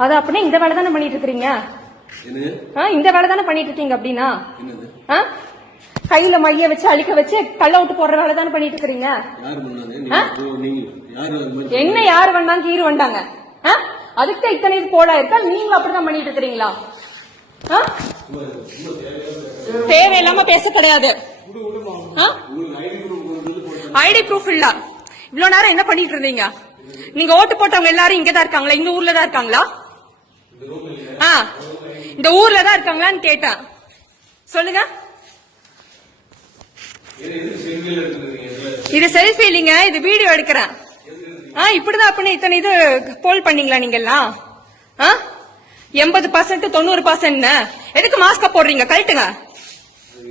அது அப்படின்னா இந்த வேலை தானே பண்ணிட்டு ஆ, இந்த வேலை தானே பண்ணிட்டு இருக்கீங்க அப்படின்னா? கையில மைய வச்சு அழிக்க வச்சு கள்ள விட்டு போடுற வேலை தானே பண்ணிட்டு மாதிரி என்ன யாரு வந்தாங்க கீறு வந்தாங்க ஆ? அதுக்கு தான் இத்தனை இது போடா இருக்கா? நீங்களும் அப்படிதான் பண்ணிட்டு இருக்கிறீங்களா? தேவையில்லாம பேச கிடையாது. ஐடி ப்ரூஃப் இல்ல. இவ்வளவு நேரம் என்ன பண்ணிட்டு இருந்தீங்க நீங்க ஓட்டு போட்டவங்க எல்லாரும் இங்க தான் இருக்காங்களா? எங்க ஊர்ல தான் இருக்காங்களா? ஆ இந்த ஊர்ல தான் இருக்காங்களான்னு கேட்டேன் சொல்லுங்க. இது செல்ஃபி இல்லைங்க இது வீடியோ எடுக்கிறேன். ஆ இப்படிதான் அப்படின்னு இத்தனை இது போல் பண்ணீங்களா நீங்க எல்லாம் ஆ? எண்பது பர்சன்ட் தொண்ணூறு பர்சன்ட் எதுக்கு மாஸ்க போடுறீங்க? கழட்டுங்க.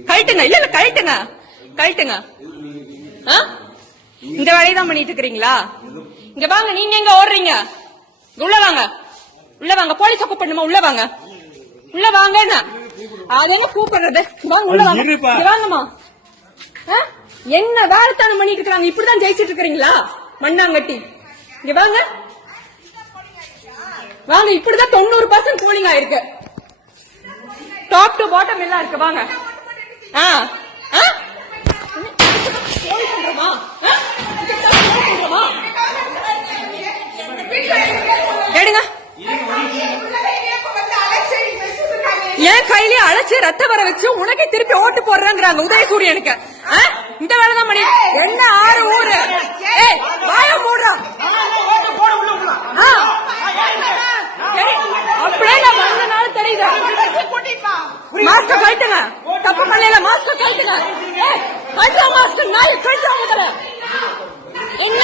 கழட்டுங்க. இல்ல இல்ல கழட்டுங்க. கழட்டுங்க. ஆ? இந்த வேலையை தான் பண்ணிட்டு இருக்கிறீங்களா? இங்க வாங்க நீங்க எங்க ஓடுறீங்க? உள்ள வாங்க. உள்ள வாங்க போலீஸ கூப்பிடணுமா உள்ள வாங்க உள்ள வாங்க அது எங்க கூப்பிடுறது வாங்க உள்ள வாங்க வாங்கம்மா? என்ன வேலைத்தானம் பண்ணிட்டு இருக்காங்க இப்படிதான் ஜெயிச்சிட்டு இருக்கீங்களா மண்ணாங்கட்டி இங்க வாங்க வாங்க இப்படிதான் தொண்ணூறு பர்சன்ட் கூலிங் ஆயிருக்கு டாப் டு பாட்டம் எல்லாம் இருக்கு வாங்க ஆ ஆ? போல் பண்றோமா ஆ? இதுக்குதான் போல் பண்றோமா? எடுங்க என் அழைச்சு ரத்த வர வச்சு உனக்கே திருப்பி ஓட்டு போடுறாங்கிறாங்க உதயசூரியனுக்கு. ஆ? இந்த வேலை மணி. பண்ணி என்ன ஆறு ஊரு? ஏய் வாய மூடுறா. அப்படியே நான் வந்தனால தெரியுது? மாஸ்க கழட்டுங்க. தப்பு பண்ணல மாஸ்க கழட்டுங்க. ஏய், கழட்டுறா மாஸ்க் நாளை முதல்ல. என்ன?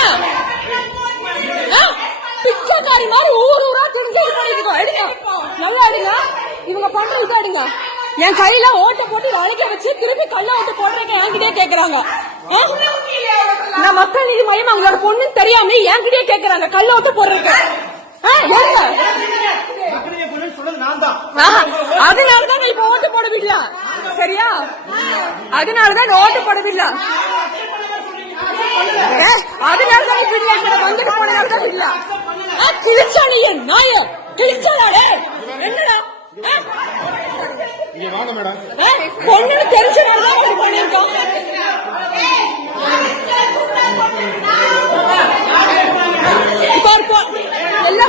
ஆ? பிச்சைக்காரி மாதிரி ஊர் ஊரா தெரிஞ்சு இது பண்ணிட்டு எடுங்க நல்லா எடுங்க இவங்க பண்றது எடுங்க என் கையில ஓட்ட போட்டு வளைக்க வச்சு திருப்பி கள்ள ஓட்டு போடுறதுக்கு என்கிட்டயே கேக்குறாங்க. ஆ? நான் மக்கள் நீதி மையம் அவங்களோட பொண்ணு தெரியாம என்கிட்டயே கேக்குறாங்க கள்ள ஓட்டு போடுறதுக்கு. ஆ, அதனாலதான் நான் இப்ப ஓட்டு போடவில்ல சரியா? அதனாலதான் ஓட்டு போடவில்ல ஏ, அதனாலதான் இப்ப வந்துட்டு போனதாலதான் இல்ல ஆ, கிழிச்சா நீ நாய. கிழிச்சா மேடம் பொண்ணுன்னு தெரிஞ்ச மாதிரி பண்ணிருக்கோம் இருக்கும். என்ன